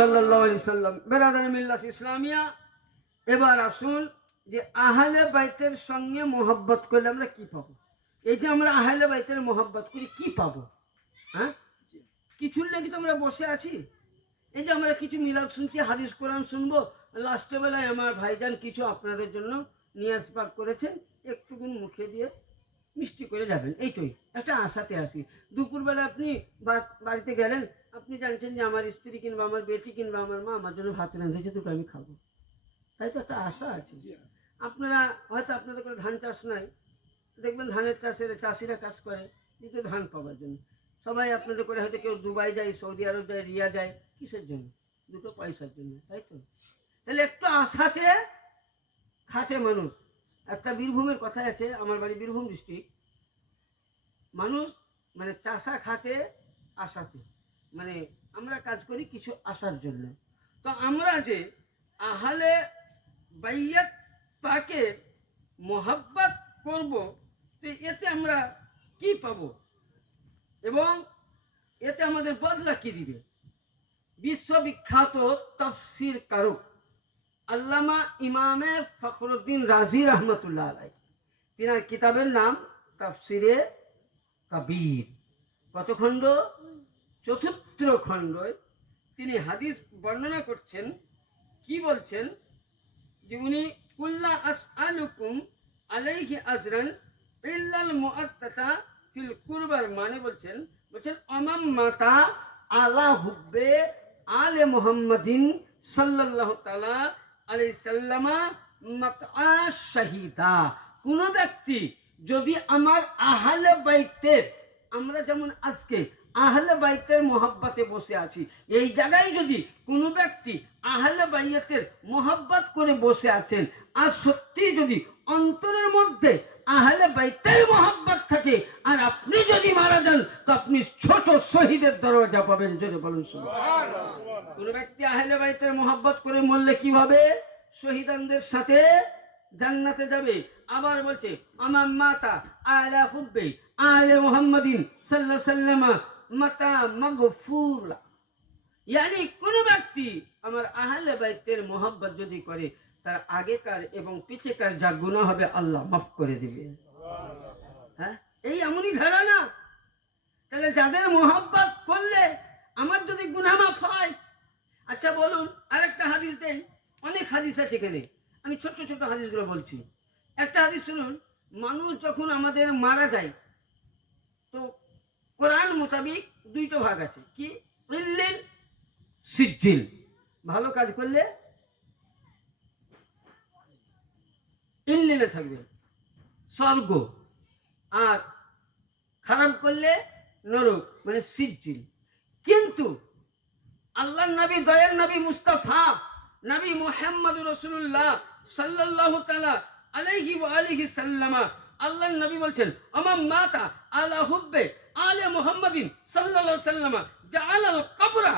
আলাইহি সাল্লাম। বেরাদার মিল্লাত ইসলামিয়া, এবার আসুন যে আহলে বাইতের সঙ্গে মোহাব্বত করলে আমরা কি পাবো? এই যে আমরা আহলে বাইতের মোহাব্বত করি, কি পাবো? হ্যাঁ? কিছুর লেগে তো আমরা বসে আছি। এই যে আমরা কিছু মিলাদ শুনছি, হাদিস, কোরআন শুনব লাস্টে বেলায় আমার ভাইজান কিছু আপনাদের জন্য নিয়াজ পাক করেছেন, একটুকুন মুখে দিয়ে মিষ্টি করে যাবেন এইটাই। একটা আশাতে আসি দুপুরবেলা আপনি বাড়িতে গেলেন আপনি জানছেন যে আমার স্ত্রী কিংবা আমার বেটি কিংবা আমার মা আমার জন্য ভাত রেঁধেছে দুটো আমি খাব। তাই তো একটা আশা আছে। আপনারা হয়তো আপনাদের করে ধান চাষ নাই দেখবেন ধানের চাষের চাষিরা কাজ করে কিন্তু ধান পাওয়ার জন্য। সবাই আপনাদের করে হয়তো কেউ দুবাই যায় সৌদি আরব যায় রিয়া যায় কিসের জন্য? দুটো পয়সার জন্য তাই তো? তাহলে একটু আশাতে খাটে মানুষ। একটা বীরভূমের কথাই আছে, আমার বাড়ি বীরভূম ডিস্ট্রিক্ট মানুষ মানে চাষা খাটে আশাতে। মানে আমরা কাজ করি কিছু আসার জন্য। তো আমরা যে আহালে বাইয়াত পাকে মোহাব্বত করব, তো এতে আমরা কি পাব? এবং এতে আমাদের বদলা কি দিবে? বিশ্ববিখ্যাত তফসির কারক। আল্লামা ইমামে ফখরুদ্দিন রাজি রহমতুল্লাহ আলাই তিনার কিতাবের নাম তাফসিরে কবির কত খণ্ড চতুর্থ খণ্ডয় তিনি হাদিস বর্ণনা করছেন, কি বলছেন? যে উনি, কুল্লা আস আলুকুম আলাইহি আজরান ইল্লাল মুআত্তাতা ফিল কুরবার মানে বলছেন বলছেন, অমাম মাতা আলা হুব্বে আলে মুহাম্মাদিন সাল্লাল্লাহু তাআলা আলাইহি সাল্লামা শাহিদা। কোন ব্যক্তি যদি আমার আহলে বাইতের, আমরা যেমন আজকে আহলে বাইতের মোহাব্বতে বসে আছি, এই জায়গায় যদি কোনো ব্যক্তি আহলে বাইতের মোহাব্বত করে বসে আছেন, আর সত্যি যদি অন্তরের মধ্যে আহলে বাইতের মোহাব্বত থাকে। আর আপনি যদি মারা যান তো আপনি ছোট শহীদের দরজা পাবেন জোরে বলুন কোন ব্যক্তি আহলে বাইতের মোহাব্বত করে মরলে কীভাবে? শহীদানদের সাথে জান্নাতে যাবে। আবার বলছে আমার মাতা আলা হুব্বে আলে মুহাম্মাদিন সাল্লাল্লাহু সাল্লামা মাতা মাগফুরা। ইয়ানি কোন ব্যক্তি আমার আহলে বাইতের মোহাব্বত যদি করে তার আগেকার এবং পিছেকার যা গুনাহ হবে আল্লাহ মাফ করে দিবে। হ্যাঁ? এই এমনই ধারণা। তাহলে যাদের মোহাব্বত করলে আমার যদি গুনাহ মাফ হয় আচ্ছা বলুন, আরেকটা হাদিস দেই অনেক হাদিস আছে এখানে। আমি ছোট্ট ছোট্ট হাদিসগুলো বলছি। একটা হাদিস শুনুন, মানুষ যখন আমাদের মারা যায়, তো কোরআন মোতাবিক দুইটা ভাগ আছে। কি? সিজ্জিল। ভালো কাজ করলে ইল্লিনে থাকবে। স্বর্গ। আর খারাপ করলে নরক মানে সিজ্জিল কিন্তু আল্লাহ নবী, দয়ার নবী মুস্তাফা, নবী মুহাম্মদ রসুল্লাহ সাল্লাল্লাহু তাআলা আলাইহি ওয়া আলিহি সাল্লামা আল্লাহ নবী বলছেন আমার মাতা আলা হুব্বে আলে মুহাম্মাদিন সাল্লাল্লাহু সাল্লামা জাআল আল কবরা।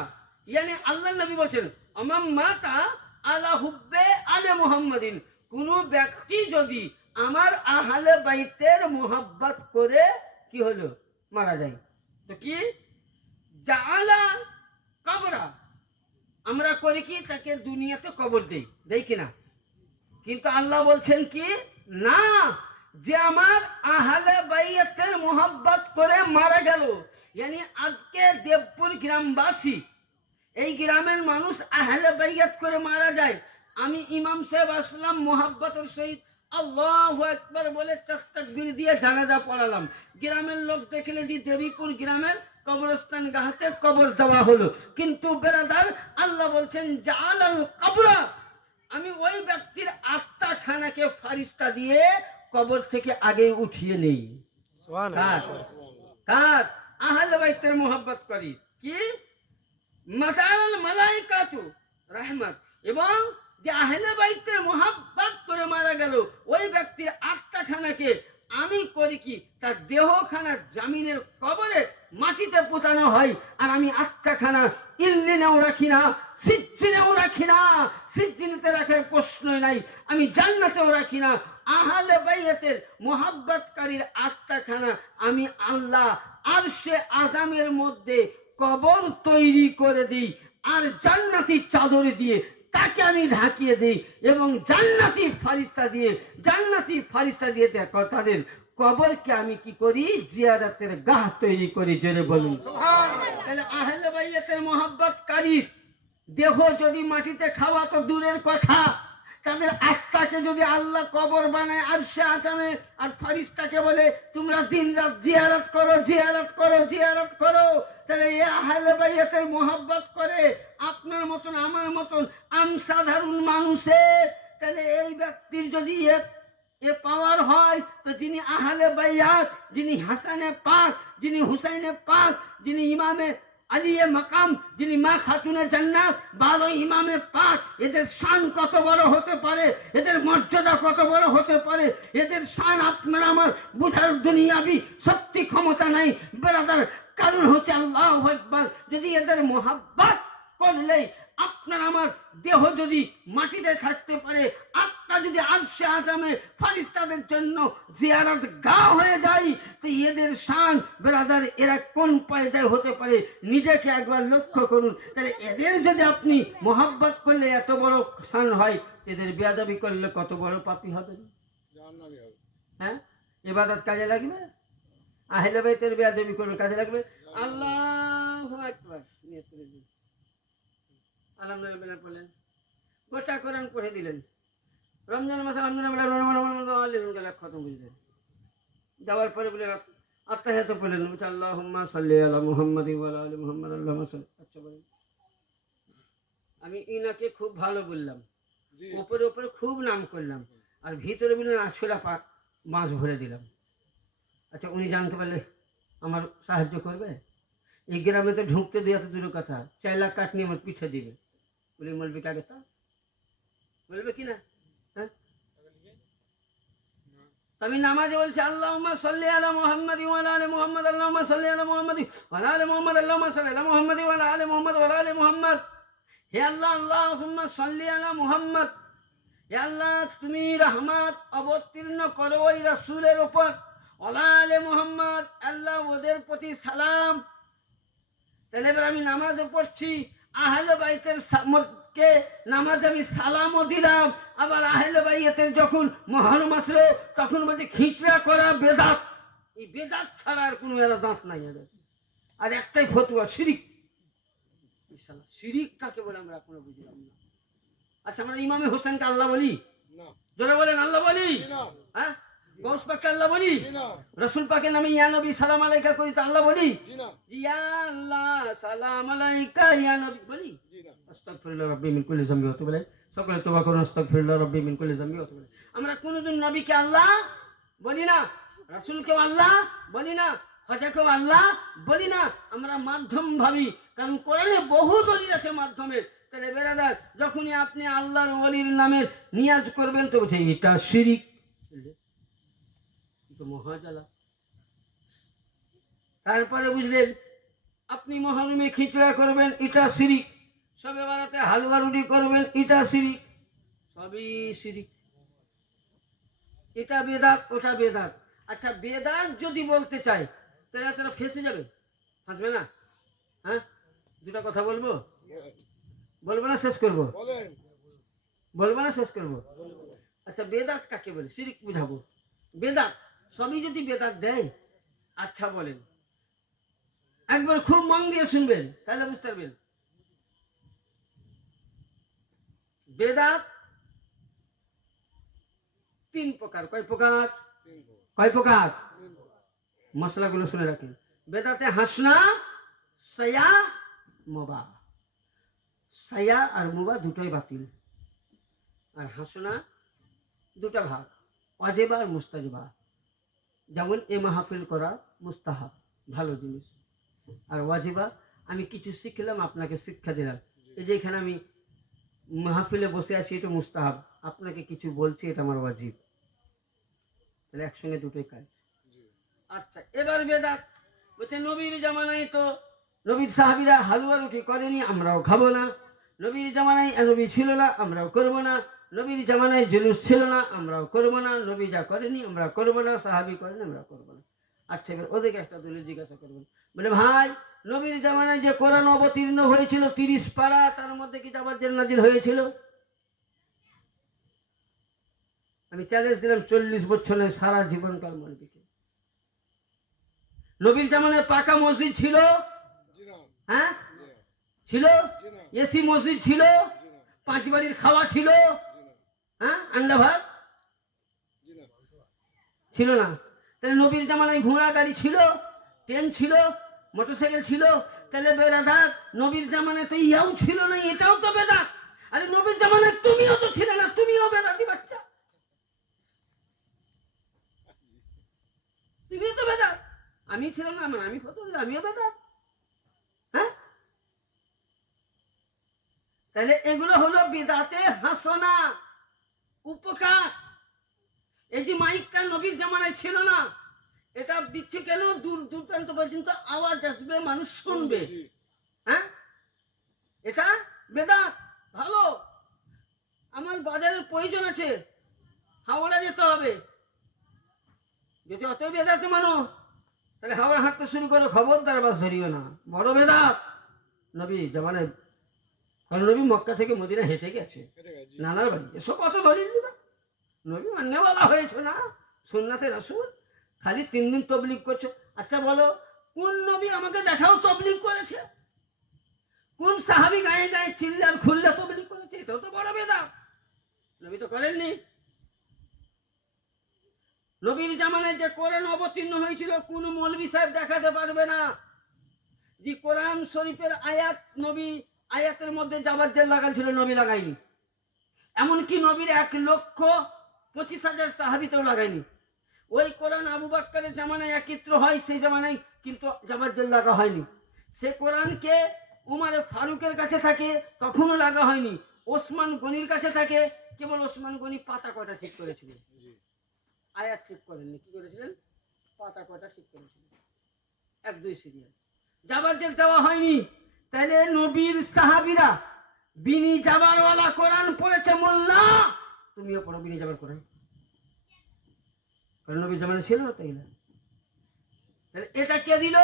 ইয়ানি আল্লাহ নবী বলছেন আমার মাতা আলা হুব্বে আলে মুহাম্মাদিন কোন ব্যক্তি যদি আমার আহলে বাইতের মোহাব্বত করে, কি হলো? মারা যায়। তো কি? জাআলা কবরা। আমরা করি কি? তাকে দুনিয়াতে কবর দেই। দেই কিনা কিন্তু আল্লাহ বলছেন কি? না, যে আমার আহলে বাইয়াতের মোহাব্বত করে মারা গেল। ইয়ানি আজকে দেবপুর গ্রামবাসী, এই গ্রামের মানুষ আহলে বাইয়াত করে মারা যায়। আমি ইমাম সাহেব আসলাম মোহাব্বতের সহিত আল্লাহ একবার বলে তাকবীর দিয়ে জানাজা পড়ালাম। গ্রামের লোক দেখলে যে দেবীপুর গ্রামের কবরস্থান গাহাতে কবর দেওয়া হলো। কিন্তু বেরাদার আল্লাহ বলছেন জাল আল কবরা। আমি ওই ব্যক্তির আত্মা খানাকে ফারিস্তা দিয়ে কবর থেকে আগে উঠিয়ে নেই। কার? কার? বাইতের মোহাব্বত করি। কি? মাসারুল মালাইকাতু রাহমাত। এবং যে আহলে বাইতের মোহাব্বত করে মারা গেল, ওই ব্যক্তির আত্মাখানাকে আমি করি কি? তার দেহখানা জামিনের কবরে মাটিতে পোতানো হয়, আর আমি আত্মাখানা ইল্লিনেও রাখি না, সিজ্জিনেও রাখি না, সিজ্জিনেতে রাখার প্রশ্নই নাই, আমি জান্নাতেও রাখি না। আহলে বাইয়াতের মোহাব্বতকারীর আত্মাখানা আমি আল্লাহ আর সে আজামের মধ্যে কবর তৈরি করে দিই, আর জান্নাতি চাদর দিয়ে তাকে আমি ঢাকিয়ে দিই এবং জান্নাতি ফারিস্তা দিয়ে জান্নাতি ফারিস্তা দিয়ে দেখো তাদের কবরকে আমি কি করি? জিয়ারাতের গাহ তৈরি করি জোরে বলুন। তাহলে আহলে বাইয়াতের মোহাব্বতকারীর দেহ যদি মাটিতে খাওয়া তো দূরের কথা। তাদের আত্মাকে যদি আল্লাহ কবর বানায়, আর সে আচামে আর ফারিস্তাকে বলে, তোমরা দিন রাত জিয়ারত করো জিয়ারত করো জিয়ারত করো। তাহলে এ আহলে বাইয়াতের মোহাব্বত করে, আপনার মতন, আমার মতন আম সাধারণ মানুষের তাহলে এই ব্যক্তির যদি এ এ পাওয়ার হয়, তো যিনি আহলে বাইয়াত, যিনি হাসানে পাক, যিনি হুসাইনে পাক, যিনি ইমামে আলিয়ে মাকাম যিনি মা খাতুনে জান্নাত ভালো ইমামের পাক, এদের শান কত বড় হতে পারে, এদের মর্যাদা কত বড় হতে পারে, এদের শান আপনার আমার বুঝার দুনিয়াবি সত্যি ক্ষমতা নাই। বেড়াদার কারণ হচ্ছে আল্লাহ একবার যদি এদের মোহাব্বত করলেই আপনার আমার দেহ যদি মাটিতে থাকতে পারে আত্মা যদি আরশে আজামে ফারিস্তাদের জন্য জিয়ারত গা হয়ে যায় তো এদের শান বেরাদার এরা কোন পর্যায়ে হতে পারে? নিজেকে একবার লক্ষ্য করুন। তাহলে এদের যদি আপনি মোহাব্বত করলে এত বড় শান হয় এদের বেয়াদবি করলে কত বড় পাপি হবে? হ্যাঁ? এবাদত কাজে লাগবে? আহলে বাইতের বেয়াদবি করলে কাজে লাগবে? আল্লাহ দিন। আলহামদুলিল্লাহ পড়লেন গোটা কোরআন পড়ে দিলেন। রমজান মাসে আলহামদুলিল্লাহ খতম করে দিলেন। যাওয়ার পরে বলে আত্মাহাত পড়লেন আল্লাহ সাল্লি আলা মুহাম্মদ আলি মুহাম্মদ আল্লাহ আচ্ছা বলেন। আমি ইনাকে খুব ভালো বললাম। উপরে উপরে খুব নাম করলাম। আর ভিতরে বললেন আছলা পাক মাছ ভরে দিলাম। আচ্ছা উনি জানতে পারলে আমার সাহায্য করবে? এই গ্রামে তো ঢুকতে দেওয়া তো দূরের কথা। কাঠ নিয়ে আমার পিঠে দিবে। বলে, বলবে কাকে তা? বলবে কি না? হ্যাঁ? আমি নামাজে বলছি, আল্লাহুম্মা সাল্লি আলা মুহাম্মাদ ওয়া আলা আলি মুহাম্মাদ সাল্লি আলা মুহাম্মাদ ওয়া আলা আলি মুহাম্মাদ সাল্লি আলা মুহাম্মাদ ওয়া আলা আলি মুহাম্মাদ ওয়া আলা হে আল্লাহ, আল্লাহুম্মা সাল্লি আলা মুহাম্মাদ। হে আল্লাহ, তুমি রহমত অবতীর্ণ করো ওই রাসূলের উপর। ওয়া আলি মুহাম্মদ, আল্লাহ ওদের প্রতি সালাম। তাহলে এবার আমি নামাজও পড়ছি আহলে বাইতের কে নামাজ আমি সালামও দিলাম। আবার আহলে বাইতের যখন মহরম আসলো তখন বলছে খিচড়া করা বেদাত এই বেদাত ছাড়া আর কোনো এরা দাঁত নাই এদের। আর একটাই ফতুয়া শিরিক। এই শালা কাকে বলে আমরা এখনও বুঝলাম না। আচ্ছা আমরা ইমামে হোসেনকে আল্লাহ বলি? না। জোরে বলেন আল্লাহ বলি? হ্যাঁ? গৌস পাককে আল্লাহ বলি? রসুল পাকের নামে ইয়া নবী সালাম আলাইকা করি তো আল্লাহ বলি? না ইয়া আল্লাহ সালাম আলাইকা ইয়া নবী বলি? না আস্তাগফিরুল্লাহ রাব্বি মিন কুল্লি জামবি হতে বলে। সকলে তোবা করুন আস্তাগফিরুল্লাহ রাব্বি মিন কুল্লি জামবি হতে বলে। আমরা কোনোদিন নবীকে আল্লাহ বলি না রাসূলকেও আল্লাহ বলি না আল্লাহ বলি না। আমরা মাধ্যম ভাবি কারণ কোরআনে বহু দলিল আছে মাধ্যমে। তাহলে বেরাদার যখনই আপনি আল্লাহর ওলির নামের নিয়াজ করবেন তো বলছে এটা শিরিক। তো মহাজালা। তারপরে বুঝলেন আপনি মহারুমে খিচড়া করবেন এটা শিরিক সবে বারাতে হালুয়া রুটি করবেন ইটা শিরিক সবই শিরিক এটা বেদাত ওটা বেদাত। আচ্ছা বেদাত যদি বলতে চাই তাহলে তারা ফেসে যাবে। ফাঁসবে না? হ্যাঁ? দুটা কথা বলব? বলব না শেষ করব? বলব না শেষ করব? আচ্ছা বেদাত কাকে বলে? শিরিক বুঝাবো। বেদাত। সবই যদি বেদাত দেয় আচ্ছা বলেন। একবার খুব মন দিয়ে শুনবেন তাহলে বুঝতে পারবেন। বেদাত তিন প্রকার। কয় প্রকার? কয় প্রকার? মশলাগুলো শুনে রাখেন। বেদাতে হাসনা সায়া মোবা। সায়া আর মোবা দুটোই বাতিল। আর হাসনা দুটা ভাগ। অজেবা আর মুস্তাজবা। যেমন এ মাহফিল করা মুস্তাহাব ভালো জিনিস। আর ওয়াজিবা আমি কিছু শিখলাম আপনাকে শিক্ষা দিলাম। এই যে এখানে আমি মাহফিলে বসে আছি এটা মুস্তাহাব। আপনাকে কিছু বলছি এটা আমার ওয়াজিব। তাহলে একসঙ্গে দুটোই কাজ। আচ্ছা এবার বেদাত বলছে নবীর জামানায় তো নবীর সাহাবিরা হালুয়া রুটি করেনি আমরাও খাব না। নবীর জামানায় নবী ছিল না আমরাও করব না। নবীর জামানায় জুলুস ছিল না আমরাও করব না নবী যা করেনি আমরা করব না সাহাবি করেনি আমরা করব না। আচ্ছা এবার ওদেরকে একটা দলিল জিজ্ঞাসা করবেন। বলে ভাই নবীর জামানায় যে কোরআন অবতীর্ণ হয়েছিল তিরিশ পারা তার মধ্যে কি যাবার জন্য নাজিল হয়েছিল? আমি চ্যালেঞ্জ দিলাম চল্লিশ বছরের সারা জীবনকাল মন্দিরকে নবীর জামানায় পাকা মসজিদ ছিল? হ্যাঁ? ছিল? এসি মসজিদ ছিল? পাঁচ বাড়ির খাওয়া ছিল? হ্যাঁ? ছিল না। তাহলে নবীর জামানায় ঘোড়া গাড়ি ছিল, ট্রেন ছিল, মোটরসাইকেল ছিল। তাহলে বেদাত, নবীর জামানায় তো ইয়াও ছিল না, এটাও তো বেদাত। আরে নবীর জামানায় তুমিও তো ছিলে না, তুমিও বেদাতি বাচ্চা। তুমিও তো বেদাত। আমি ছিলাম না, আমি ফটো আমিও বেদাত। হ্যাঁ? তাহলে এগুলো হলো বেদাতে হাসনা। উপকার? এই যে মাইকটা নবীর জামানায় ছিল না এটা দিচ্ছে কেন? দূর দূরান্ত পর্যন্ত আওয়াজ আসবে মানুষ শুনবে। হ্যাঁ? এটা বেদাত ভালো। আমার বাজারের প্রয়োজন আছে হাওড়া যেতে হবে। যদি অত বেদাতে মানো তাহলে হাওড়া হাঁটতে শুরু করো খবরদার বাস ধরিও না। বড় বেদাত। নবী জামানায় কারণ নবী মক্কা থেকে মদিনা হেঁটে গেছে। নানার বাড়ি এসো কত দলিল দিবা? নবী মান্যওয়ালা হয়েছো না? সুন্নাতে রসুল? খালি তিন দিন তবলিগ করছ। আচ্ছা বলো কোন নবী আমাকে দেখাও তবলিগ করেছে? কোন সাহাবি গায়ে গায়ে চিল্লে আর খুললে তবলিগ করেছে? এটাও তো বড় বেদাত। নবী তো করেননি। নবীর জামানায় যে কোরআন অবতীর্ণ হয়েছিল কোন মৌলবী সাহেব দেখাতে পারবে না। যে কোরআন শরীফের আয়াত নবী আয়াতের মধ্যে যাবার জেল লাগাল ছিল নবী লাগাইনি এমনকি নবীর এক লক্ষ পঁচিশ হাজার সাহাবিতেও লাগায়নি। ওই কোরআন আবু বাক্কারের জামানায় একত্র হয় সেই জামানায় কিন্তু যাবার জেল লাগা হয়নি। সে কোরআনকে উমারে ফারুকের কাছে থাকে কখনো লাগা হয়নি। ওসমান গনির কাছে থাকে কেবল ওসমান গনি পাতা কয়টা ঠিক করেছিলেন? আয়াত ঠিক করেননি কি করেছিলেন? পাতা কয়টা ঠিক করেছিলেন? এক দুই সিরিয়াল। যাবার জেল দেওয়া হয়নি। তাহলে নবীর সাহাবিরা বিনি যাবারওয়ালা কোরআন পড়েছে মোল্লা? তুমিও পড়ো বিনি যাবার কোরআন। কারণ নবীর জামানে ছিল না তাই না তাহলে এটা কে দিল?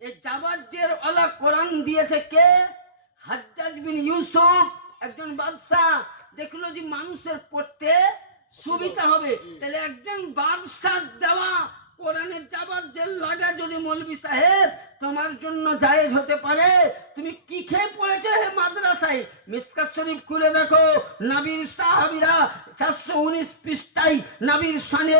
এই জাবাজ্যের ওলা কোরআন দিয়েছে কে? হাজ্জাজ বিন ইউসুফ, একজন বাদশাহ। দেখল যে মানুষের পড়তে সুবিধা হবে। তাহলে একজন বাদশাহ দেওয়া কোরআনের জেল লাগা যদি মৌলবী সাহেব, তোমার জন্য জায়েজ হতে পারে। তুমি কি খেয়ে পড়েছো হে মাদ্রাসায়? মিসকাত শরীফ খুলে দেখো, নাবির সাহাবিরা চারশো উনিশ পৃষ্ঠায় নাবির সানে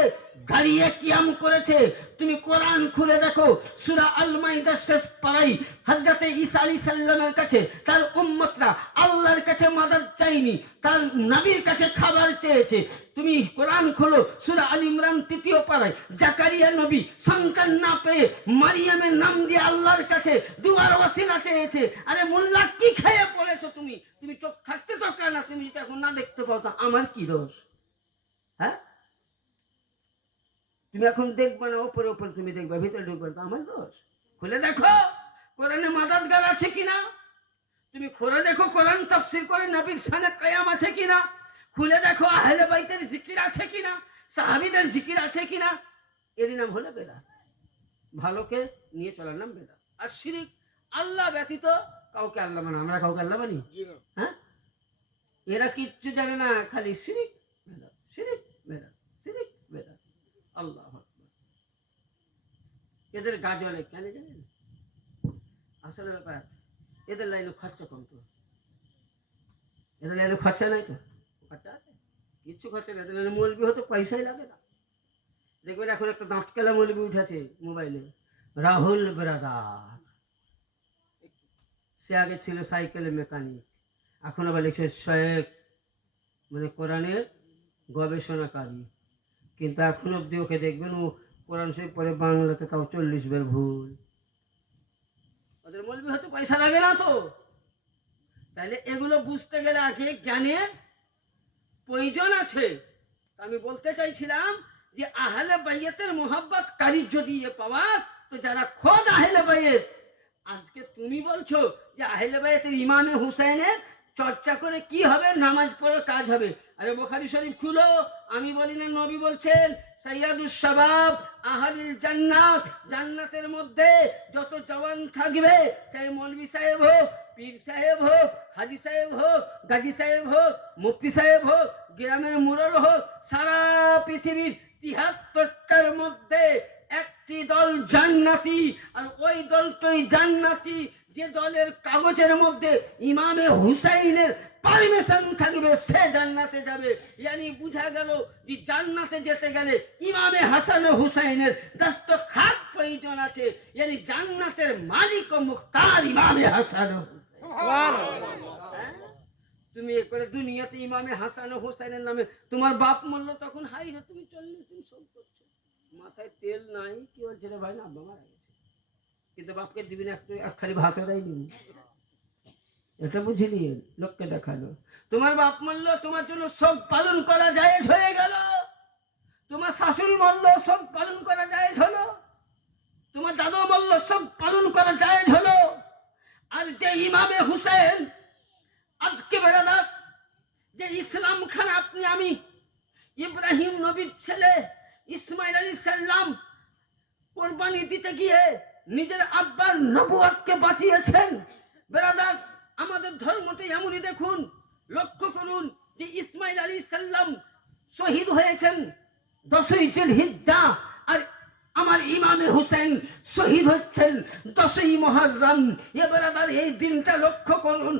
দাঁড়িয়ে কিয়াম করেছে। তুমি কোরআন খুলে দেখো, সুরা আল মাইদার শেষ পাড়াই হজরতে ঈসা আলী সাল্লামের কাছে তার উম্মতরা আল্লাহর কাছে মাদার চাইনি তার নবীর কাছে খাবার চেয়েছে। তুমি কোরআন খোলো, সুরা আল ইমরান তৃতীয় পাড়ায়। জাকারিয়া নবী সন্তান না পেয়ে মারিয়ামের নাম দিয়ে আল্লাহর কাছে দুবার ওয়াসিলা চেয়েছে। আরে মোল্লা, কি খেয়ে পড়েছো তুমি? তুমি চোখ থাকতে তো না তুমি যদি এখন না দেখতে পাও, তা আমার কি দোষ? হ্যাঁ? তুমি এখন দেখবে না ওপরে ওপরে তুমি দেখবে ভিতরে ঢুকবে তা আমার দোষ? খুলে দেখো কোরআনে মাদাতগার আছে কিনা? তুমি খুলে দেখো কোরআন তাফসির করে নবীর সানে কায়াম আছে কিনা? খুলে দেখো আহলে বাইতের জিকির আছে কিনা? সাহাবিদের জিকির আছে কিনা? এরই নাম হলো বেদা ভালোকে নিয়ে চলার নাম বেদা আর শিরিক আল্লাহ ব্যতীত কাউকে আল্লাহ মানে আমরা কাউকে আল্লাহ মানি? হ্যাঁ? এরা কিচ্ছু জানে না খালি শিরিক বেদা শিরিক? আল্লাহ এদের গাজলে কেন জানেন? আসলে ব্যাপার, এদের লাইনে খরচা কম তো। এদের লাইনে খরচা নাই তো। খরচা আছে। কিচ্ছু খরচা নেই। এদের লাইনে মলবি হতে পয়সাই লাগে না। দেখবেন এখন একটা দাঁত কেলা মলবি উঠেছে মোবাইলে। রাহুল ব্রাদার। সে আগে ছিল সাইকেলের মেকানিক। এখন আবার লিখছে শেখ মানে কোরআনের গবেষণাকারী। কিন্তু এখন অব্দি ওকে দেখবেন, ও কোরআন শরীফ পরে বাংলাতে তাও চল্লিশ বের ভুল। ওদের মলবি হতে পয়সা লাগে না তো। তাহলে এগুলো বুঝতে গেলে আগে জ্ঞানের প্রয়োজন আছে। আমি বলতে চাইছিলাম যে আহলে বাইয়েতের মোহাব্বত কারির যদি এ পাওয়ার তো যারা খোদ আহলে বাইয়েত, আজকে তুমি বলছো যে আহলে বাইতের ইমামে হুসাইনের চর্চা করে কি হবে? নামাজ পড়ো কাজ হবে। আরে বোখারি শরীফ খুলো। আমি বলি না, নবী বলছেন সৈয়াদুস সবাব আহালিল জান্নাত। জান্নাতের মধ্যে যত জওয়ান থাকবে, চাই মৌলভী সাহেব হোক, পীর সাহেব হোক, হাজি সাহেব হোক, গাজী সাহেব হোক, মুফতি সাহেব হোক, গ্রামের মুরল হোক, সারা পৃথিবীর তিহাত্তরটার মধ্যে একটি দল জান্নাতি, আর ওই দলটাই জান্নাতি। যে দলের কাগজের মধ্যে ইমামে হুসাইনের পারমিশন থাকবে, সে জান্নাতে যাবে। ইয়ানি বুঝা গেল যে জান্নাতে যেতে গেলে ইমামে হাসান হুসাইনের দস্তখাত প্রয়োজন আছে। ইয়ানি জান্নাতের মালিক ও মুক্তার ইমামে হাসান? তুমি এ করে দুনিয়াতে ইমামে হাসান হুসাইনের নামে তোমার বাপ মরল, তখন হাই রে, তুমি চললে তুমি শোক করছ। মাথায় তেল নাই, কি বলছে রে ভাই? না গেছে কিন্তু বাপকে দিবি না, একটু একখানি ভাত দেয়নি এটা বুঝিনি লোককে দেখাল। তোমার বাপ মরল, তোমার জন্য শোক পালন করা যায় হয়ে গেল। তোমার শাশুড়ি মরল, শোক পালন করা যায় হলো। তোমার দাদু মরল, শোক পালন করা যায় হলো। আর যে ইমামে হুসেন, আজকে বেড়াদার যে ইসলাম খান আপনি, আমি, ইব্রাহিম নবীর ছেলে, ইসমাইল আলী সাল্লাম, কোরবানি দিতে গিয়ে নিজের আব্বার নবুয়াতকে বাঁচিয়েছেন। বেরাদার, আমাদের ধর্মটি এমনই দেখুন। লক্ষ্য করুন যে ইসমাইল আলী সাল্লাম শহীদ হয়েছেন দশই জিল হিজ্জা আর আমার ইমামে হুসেন শহীদ হচ্ছেন দশই মহারাম। এ বেরাদার, এই দিনটা লক্ষ্য করুন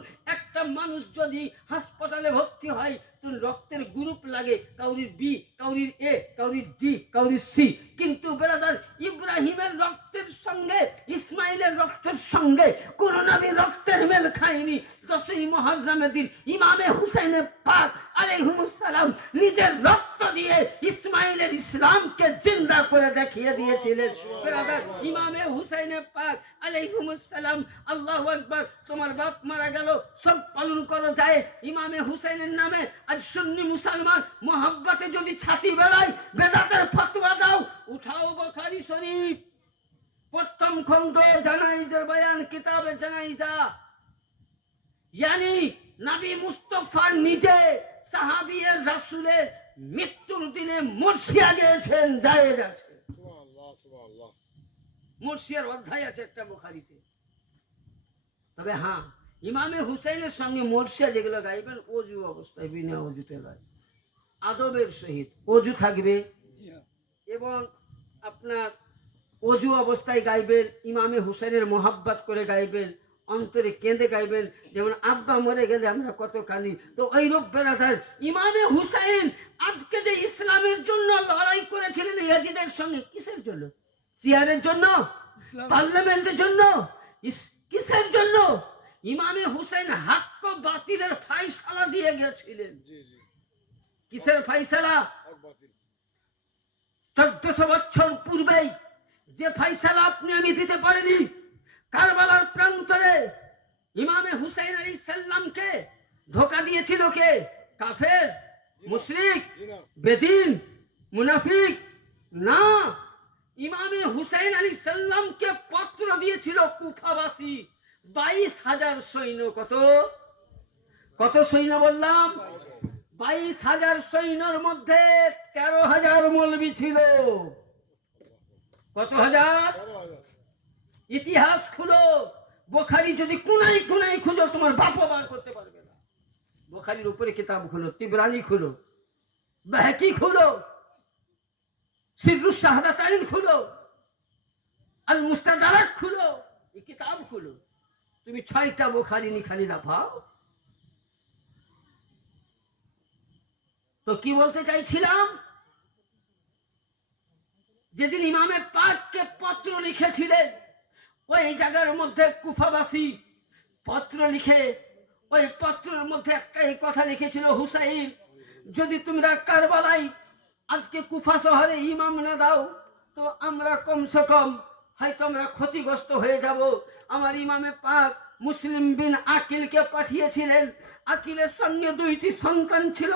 একটা মানুষ যদি হাসপাতালে ভর্তি হয়, তো রক্তের গ্রুপ লাগে কাউরির বি, কাউরির এ, কাউরির ডি, কাউরির সি। কিন্তু বেরাদার ইব্রাহিমের রক্তের সঙ্গে, ইসমাইলের রক্তের সঙ্গে কোন নবী রক্তের মেল খায়নি। দশই মহরমের দিন ইমামে হুসাইনের পাক আলাইহুমুসসালাম নিজের রক্ত দিয়ে ইসমাইলের ইসলামকে জিন্দা করে দেখিয়ে দিয়েছিলেন। বেরাদার ইমামে হুসাইনের পাক আলাইহুমুসসালাম আল্লাহ আকবার, তোমার বাপ মারা গেল, সব পালন করো যায়। ইমামে হুসাইনের নামে আজ সুন্নি মুসলমান মোহাব্বতে যদি ছাতি বেলায় বেদাতের ফতোয়া দাও উঠাও বখারি শরীফ। প্রথম খণ্ড জানাইজার বয়ান কিতাবে জানাইজা ইয়ানি নবী মুস্তফা নিজে সাহাবিয়ের রাসূলের মৃত্যুর দিনে মুর্শিয়া গিয়েছেন জায়েজ আছে। মুর্শিয়ার অধ্যায় আছে একটা বুখারিতে। তবে হ্যাঁ ইমামে হুসাইনের সঙ্গে মোর্শিয়া যেগুলো গাইবেন অজু অবস্থায় বিনা অজুতে গায় আদবের সহিত অজু থাকবে। হ্যাঁ। এবং আপনার অজু অবস্থায় গাইবেন ইমামে হুসাইনের মোহাব্বত করে গাইবেন অন্তরে কেঁদে গাইবেন যেমন আব্বা মরে গেলে আমরা কত কালি তো ওই রূপ বেড়াতার ইমামে হুসাইন আজকে যে ইসলামের জন্য লড়াই করেছিলেন ইয়াজিদের সঙ্গে কিসের জন্য? চেয়ারের জন্য? পার্লামেন্টের জন্য? কিসের জন্য? ইমামে হুসেন হাক্ক বাতিলের ফাইসালা দিয়ে গেছিলেন। কিসের ফাইসালা? চোদ্দশো বছর পূর্বেই যে ফাইসালা আপনি আমি দিতে পারিনি কারবালার প্রান্তরে ইমামে হুসাইন আলী সাল্লামকে ধোকা দিয়েছিল কে? কাফের মুশরিক বেদিন মুনাফিক? না। ইমামে হুসাইন আলী সাল্লামকে পত্র দিয়েছিল কুফাবাসী। বাইশ হাজার সৈন্য কত? কত সৈন্য বললাম? বাইশ হাজার সৈন্যর মধ্যে তেরো হাজার মলবি ছিল। কত হাজার? ইতিহাস খুলো। বোখারি যদি কুনাই কুনাই খুঁজো, তোমার বাপও বার করতে পারবে না। বোখারির উপরে কিতাব খুলো, তিবরানি খুলো বেহকি খুলো সিরুস শাহাদাতাইন খুলো আল মুস্তাদারাক খুলো, এই কিতাব খুলো। তুমি ছয়টা বোখারি নি খালি লাফাও। তো কি বলতে চাইছিলাম? যেদিন ইমামে পাককে পত্র লিখেছিলেন ওই জায়গার মধ্যে কুফাবাসী পত্র লিখে, ওই পত্রের মধ্যে একটাই কথা লিখেছিল হুসাইন, যদি তোমরা কারবালাই আজকে কুফা শহরে ইমাম না দাও, তো আমরা কমসে কম হয়তো আমরা ক্ষতিগ্রস্ত হয়ে যাব। আমার ইমামে পাক মুসলিম বিন আকিলকে পাঠিয়েছিলেন। আকিলের সঙ্গে দুইটি সন্তান ছিল।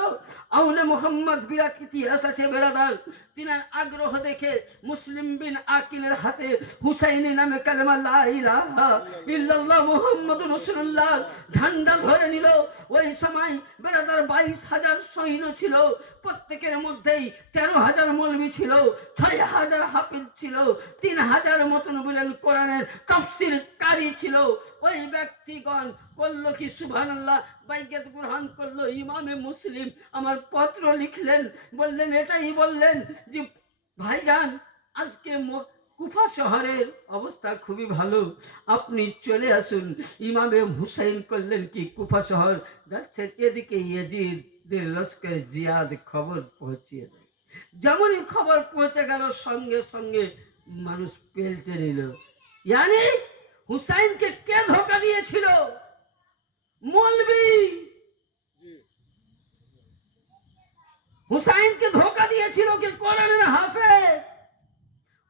আউলে মোহাম্মদ বিরাট ইতিহাস আছে বেরাদার। তিনার আগ্রহ দেখে মুসলিম বিন আকিলের হাতে হুসাইনি নামে কালেমা লা ইলাহা ইল্লাল্লাহ মুহাম্মদ রাসূলুল্লাহ ঝান্ডা ধরে নিল। ওই সময় বেরাদার বাইশ হাজার সৈন্য ছিল। প্রত্যেকের মধ্যেই তেরো হাজার মৌলবী ছিল, ছয় হাজার হাফিজ ছিল, তিন হাজার মতন বলেন কোরআনের তফসিল কারি ছিল। ওই ব্যক্তিগণ করল কি সুবহান আল্লাহ বাইকেত গ্রহণ করল ইমামে মুসলিম। আমার পত্র লিখলেন, বললেন, এটাই বললেন যে, ভাইজান, আজকে কুফা শহরের অবস্থা খুবই ভালো। আপনি চলে আসুন। ইমামে হুসাইন করলেন কি, কুফা শহর যাচ্ছেন, এদিকে ইয়েজিদের লস্কর জিয়াদ খবর পৌঁছিয়ে দেয় যেমনই খবর পৌঁছে গেল, সঙ্গে সঙ্গে মানুষ পেলতে নিল। ইয়ানি, হুসাইনকে কে ধোকা দিয়েছিল? মৌলবি। হুসাইনকে ধোকা দিয়েছিল কে কোরআনের হাফেজ?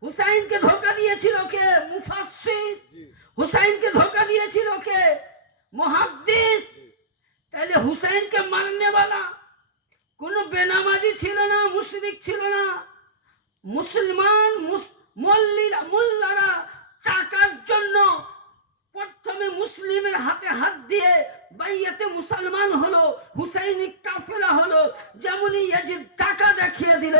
হুসাইনকে ধোকা দিয়েছিল কে মুফাসসির? হুসাইনকে ধোকা দিয়েছিল কে মুহাদ্দিস? তাহলে হুসাইনকে মারনেওয়ালা কোনো বেনামাজি ছিল না মুশরিক ছিল না। মুসলমান মুস- মল্লিরা মোল্লারা টাকার জন্য প্রথমে মুসলিমের হাতে হাত দিয়ে বাইয়াতে মুসলমান হলো, হুসাইনি কাফেলা হলো, যেমনই ইয়াজিদ টাকা দেখিয়ে দিল,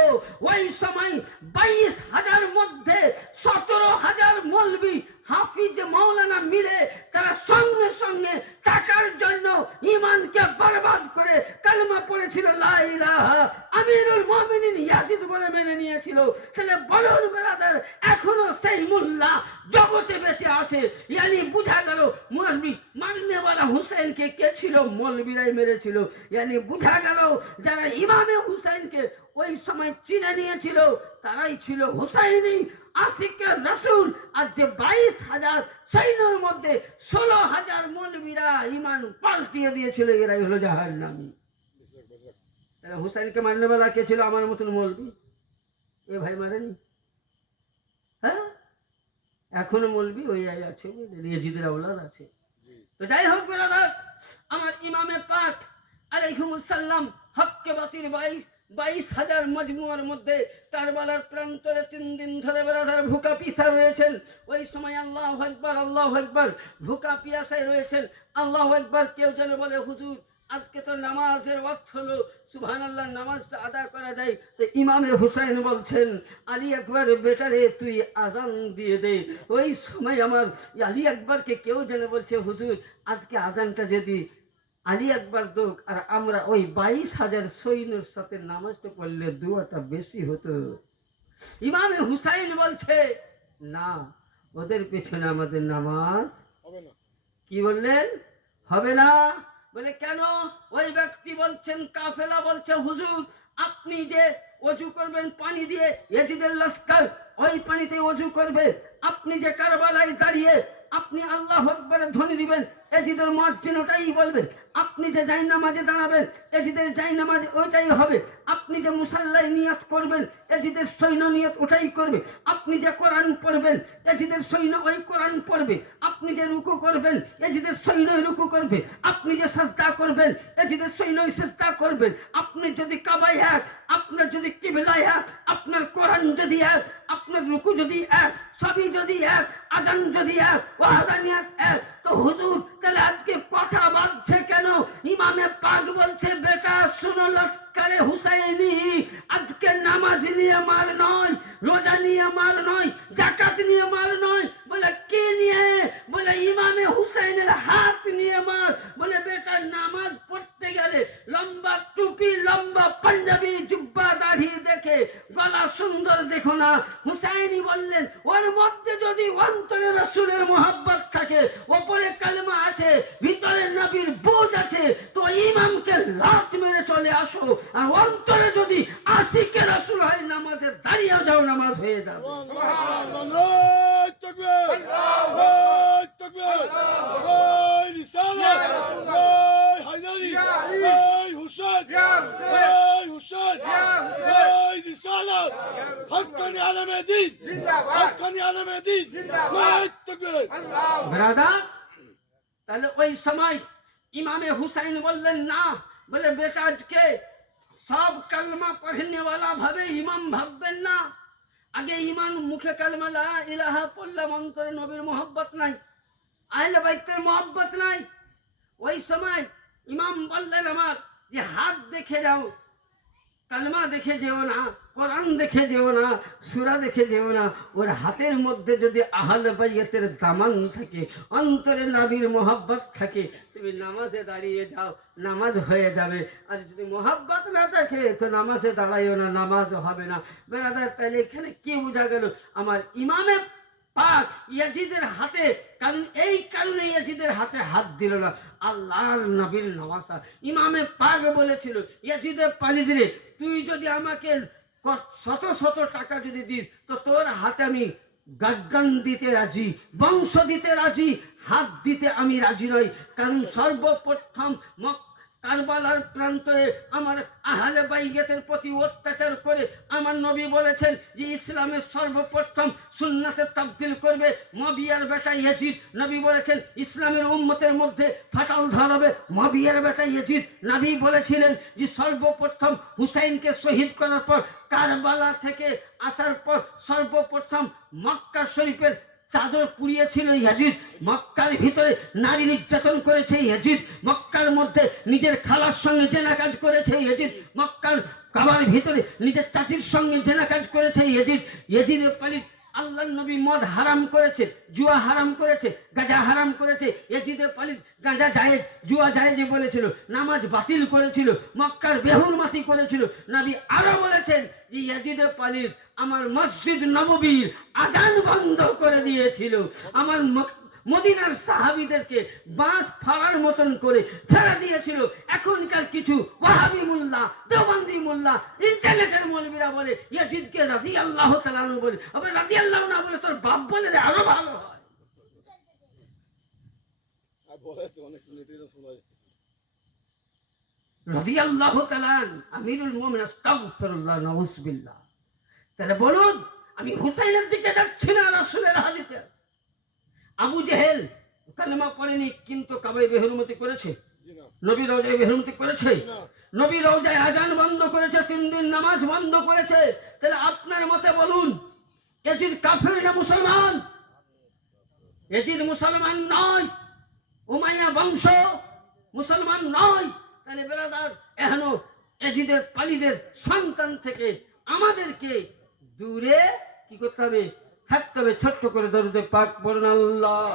ওই সময় বাইশ হাজার মধ্যে সতেরো হাজার মলবি হাফিজ মৌলানা মিলে তারা সঙ্গে সঙ্গে টাকার জন্য ইমানকে বরবাদ করে কালমা পড়েছিল, লা ইলাহা আমিরুল মুমিনিন ইয়াজিদ বলে মেনে নিয়েছিল। তাহলে বলুন বেরাদার, এখনও সেই মোল্লা জগতে বেঁচে আছে। ইয়ানি বুঝা গেল মৌলবি মাননেওয়ালা হুসেনকে কে ছিল? মৌলবিরাই মেরেছিল। ইয়ানি বুঝা গেল, যারা ইমামে হুসাইনকে ওই সময় চিনে নিয়েছিল তারাই ছিল হুসাইনি আশিকের রসুল আর যে বাইশ হাজার সৈন্যর মধ্যে ষোলো হাজার মৌলবীরা ইমান পাল্টিয়ে দিয়েছিল এরাই হলো জাহার নামি হুসাইনকে মান্যবেলা কে ছিল আমার মতন মৌলবি? এ ভাই মারেনি? হ্যাঁ? এখনও মৌলবি? ওই আই আছে রিয়াজিদের আওলাদ আছে। তো যাই হোক বেরাদার আমার ইমামে পাক আলাইকুমুসাল্লাম হককে বাতির বাইশ বাইশ হাজার মজমুয়ার মধ্যে কারবালার প্রান্তরে তিন দিন ধরে বেরাদার ভুকা পিসা রয়েছেন। ওই সময় আল্লাহ একবার আল্লাহ একবার ভুকা পিয়াসায় রয়েছেন। আল্লাহ একবার কেউ যেন বলে, হুজুর, আজকে তো নামাজের ওয়াক্ত হলো। সুবহান আল্লাহ নামাজটা আদা করা যায়। তো ইমামে হুসাইন বলছেন, আলী একবার বেটারে, তুই আজান দিয়ে দে। ওই সময় আমার আলী আকবরকে কেউ যেন বলছে, হুজুর, আজকে আজানটা যদি আলী আকবর দোক আর আমরা ওই বাইশ হাজার সৈন্যের সাথে নামাজটা পড়লে দুয়াটা বেশি হতো। ইমামে হুসাইন বলছে না ওদের পেছনে আমাদের নামাজ হবে না। কি বললেন? হবে না। বলে কেন? ওই ব্যক্তি বলছেন কাফেলা বলছে হুজুর আপনি যে অজু করবেন পানি দিয়ে এজিদের লস্কর ওই পানিতে অজু করবে। আপনি যে কারবালায় দাঁড়িয়ে আপনি আল্লাহ আকবরের ধ্বনি দিবেন এজিদের মসজিদ ওটাই বলবেন আপনি যে যাই নামাজে দাঁড়াবেন, এজিদের যাই নামাজ ওইটাই হবে। আপনি যে মুসাল্লায় নিয়াত করবেন, এজিদের সৈন্য নিয়ত ওটাই করবে। আপনি যে কোরআন পড়বেন, এজিদের সৈন্য ওই কোরআন পড়বে। আপনি যে রুকু করবেন, এজিদের সৈন্য রুকু করবে। আপনি যে সাজদা করবেন, এজিদের সৈন্যই সাজদা করবেন আপনি যদি কাবায় এক, আপনার যদি কিবলায় এক, আপনার কোরআন যদি এক, আপনার রুকু যদি এক, সবই যদি এক আজান যদি এক ওয়াহাদানিয়াত এক তো হুজুর তাহলে আজকে কথা বাঁধছে কেন? ইমামে পাক বলছে বেটা শুনো লস্করে হুসাইনি আজকে নামাজ নিয়ে মাল নয়, রোজা নিয়ে মাল নয় জাকাত নিয়ে মাল নয়, বলে কি নিয়ে? বলে ইমামে হুসাইনের হাত নিয়ে মাল। বলে বেটা নামাজ পড়তে গেলে লম্বা টুপি, লম্বা পাঞ্জাবি, জুব্বা দাড়ি দেখে গলা সুন্দর দেখো না। হুসাইনি বললেন, ওর মধ্যে যদি অন্তরে রসুলের মোহাব্বত থাকে, ওপরে কালমা আছে, ভিতরে নবীর বোঝ আছে, তো ইমামকে লাত মেরে চলে আসো। আর অন্তরে যদি আশিকে রসুল হয় নামাজে দাঁড়িয়ে যাও নামাজ হয়ে যাবে। তাহলে ওই সময় ইমামে হুসাইন বললেন না। বলে বেটা আজকে সব কালমা পড়নেওয়ালা ভাবে, ইমাম ভাববেন না। আগে ইমান মুখে কালমা, লা ইলাহা পড়লাম, অন্তরে নবীর মোহব্বত নাই, আহলে বাইতের মোহব্বত নাই। ওই সময় ইমাম বললেন আমার যে হাত দেখে যাও, কালমা দেখে যেও না। কোরআন দেখে যেও না, সুরা দেখে যেও না, ওর হাতের মধ্যে যদি আহল বাইয়তের দামান থাকে, অন্তরে নাবির মোহাব্বত থাকে, তুমি নামাজে দাঁড়িয়ে যাও, নামাজ হয়ে যাবে। আর যদি মোহাব্বত না থাকে, তো নামাজে দাঁড়াইও না, নামাজ হবে না। বেড়াদার তাহলে এখানে কি বোঝা গেল? আমার ইমামে পাক ইয়াজিদের হাতে, কারণ এই কারণে ইয়াজিদের হাতে হাত দিল না। আল্লাহর নবীর নওয়াসা ইমামে পাক বলেছিল ইয়াজিদে পানি দিলে তুই যদি আমাকে শত শত টাকা যদি দিস তো তোর হাতে আমি গাদ্দান দিতে রাজি বংশ দিতে রাজি হাত দিতে আমি রাজি নই। কারণ সর্বপ্রথম মক কারবালার প্রান্তরে আমার আহলে বাইগেতের প্রতি অত্যাচার করে আমার নবী বলেছেন যে ইসলামের সর্বপ্রথম সুন্নাতে তাবদিল করবে মবিয়ার বেটা ইয়াজিদ। নবী বলেছেন, ইসলামের উম্মতের মধ্যে ফাটাল ধরাবে মবিয়ার বেটা ইয়াজিদ। নবী বলেছিলেন যে সর্বপ্রথম হুসাইনকে শহীদ করার পর কারবালা থেকে আসার পর সর্বপ্রথম মক্কা শরীফের চাদর পুড়িয়েছিল ইয়াজিদ মক্কার ভিতরে নারী নির্যাতন করেছে ইয়াজিদ মক্কার মধ্যে নিজের খালার সঙ্গে জেনা কাজ করেছে ইয়াজিদ মক্কার কাবার ভিতরে নিজের চাচির সঙ্গে জেনা কাজ করেছে ইয়াজিদ ইয়াজিদের পালিত আল্লাহ নবী মদ হারাম করেছে, জুয়া হারাম করেছে, গাঁজা হারাম করেছে, এজিদে পালিত গাঁজা জায়েজ, জুয়া জায়েজে বলেছিল, নামাজ বাতিল করেছিল, মক্কার বেহুর মাতি করেছিল। নবী আরও বলেছেন যে, এজিদে পালিত আমার মসজিদ নববীর আজান বন্ধ করে দিয়েছিল। আমার মদিনার সাহাবিদেরকে বাঁশ ফাড়ার মতন করে ফেলে দিয়েছিল। এখনকার কিছু ওয়াহাবি মোল্লা দেওবান্দি মোল্লা ইন্টারনেটের মৌলবীরা বলে ইয়াজিদকে রাজি আল্লাহ তালানু বলে আবার রাজি আল্লাহ না বলে তোর বাপ বলে রে আরও ভালো হয়। রাজি আল্লাহ তালান আমিরুল মোমিন আস্তাগফিরুল্লাহ নাউজুবিল্লাহ। তাহলে বলুন আমি হুসাইনের দিকে যাচ্ছি না রাসূলের হাদিতে আবু জেহেল কালেমা পড়েনি কিন্তু কাবাই বেহরুমতি করেছে। নবী রোজায় বেহরুমতি করেছে। নবী রোজায় আজান বন্ধ করেছে তিন দিন নামাজ বন্ধ করেছে। তাহলে আপনার মতে বলুন এজিদ কাফির না মুসলমান? এজিদ মুসলমান নয় উমাইয়া বংশ মুসলমান নয়। তাহলে বেরাদার এহন এজিদের পালিদের সন্তান থেকে আমাদেরকে দূরে কি করতে হবে? থাকতে হবে ছোট্ট করে দরুদে পাক পড়ুন আল্লাহ।